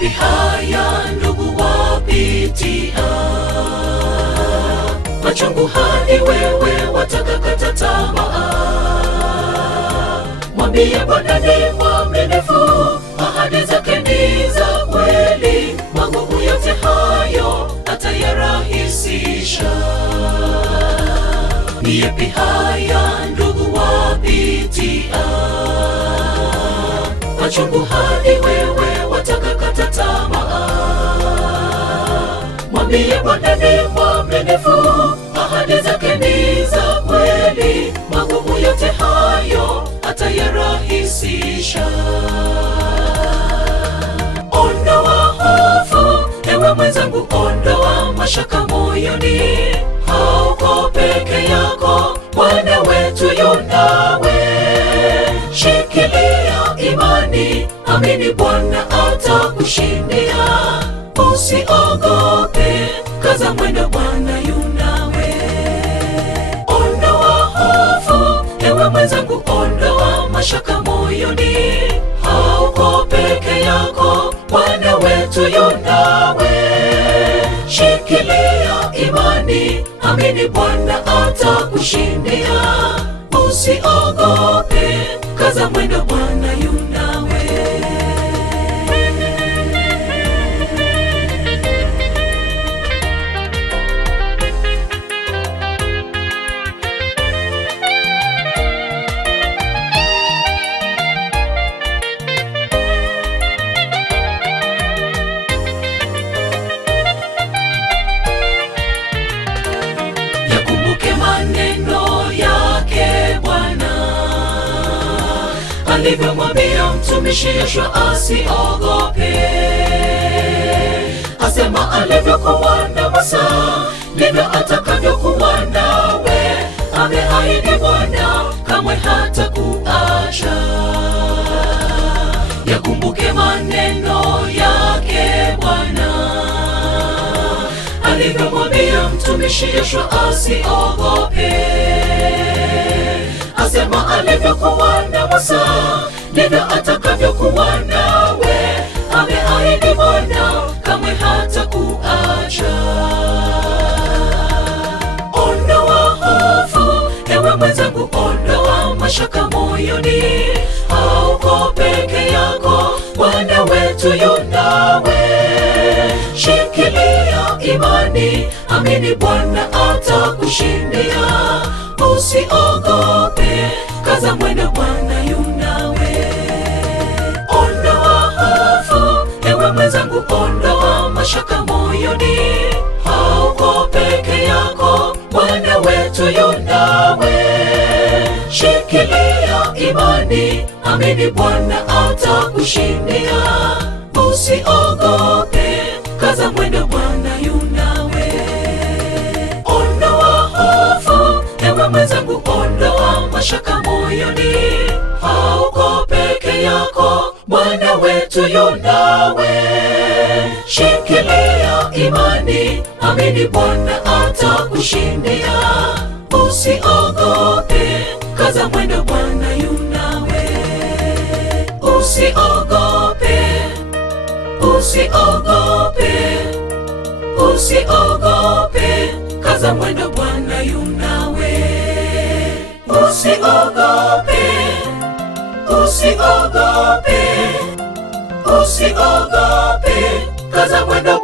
yapi haya ndugu wapitia? Machungu hadi wewe watakakata tamaa. Mwambie Bwana ni mwaminifu, ahadi zake ni za kweli, magumu yote hayo atayarahisisha. Ni yapi haya ndugu wapitia? Machungu hadi wewe watakakata tamaa. Mwambie Bwana ni mwaminifu, ahadi zake ni za kweli, magumu yote hayo atayarahisisha. Ondoa hofu, ewe mwenzangu, ondoa mashaka moyoni. Hauko peke yako, Bwana wetu yu nawe. Shikilia imani, amini Bwana atakushindia. Usiogope, kaza mwendo, Bwana yu nawe. Ondoa hofu, ewe mwenzangu, ondoa mashaka moyoni. Hauko peke yako, Bwana wetu yu nawe. Shikilia imani, amini Bwana atakushindia. Usiogope, kaza mwendo, Bwana yu nawe. Yakumbuke maneno yake Bwana alivyomwambia mtumishi Yoshua asiogope. Asema alivyokuwa na Musa ndivyo atakavyokuwa nawe. Ameahidi Bwana kamwe hatakuacha. Yakumbuke maneno yake Bwana alivyomwambia mtumishi Yoshua asiogope. Asema alivyokuwa na Musa ndivyo atakavyokuwa nawe. Ameahidi Bwana kamwe hatakuacha. Ondoa hofu, ewe mwenzangu, ondoa mashaka moyoni. Hauko peke yako, Bwana wetu yu nawe. Shikilia imani, amini Bwana atakushindia. Usiogope, kaza mwendo, Bwana yu nawe. Ondoa hofu, ewe mwenzangu, ondoa mashaka moyoni. Hauko peke yako, Bwana wetu yu nawe. Shikilia imani, amini Bwana atakushindia. Usiogope, kaza mwendo, Bwana yu nawe. Ondoa hofu, ewe mwenzangu, ondoa mashaka moyoni. Hauko peke yako, Bwana wetu yu nawe. Shikilia imani, amini Bwana atakushindia. Usiogope, kaza mwendo, Bwana yu nawe. Usiogope, usiogope, usiogope, kaza mwendo, Bwana yu nawe. Usiogope, usiogope, usiogope, kaza mwendo.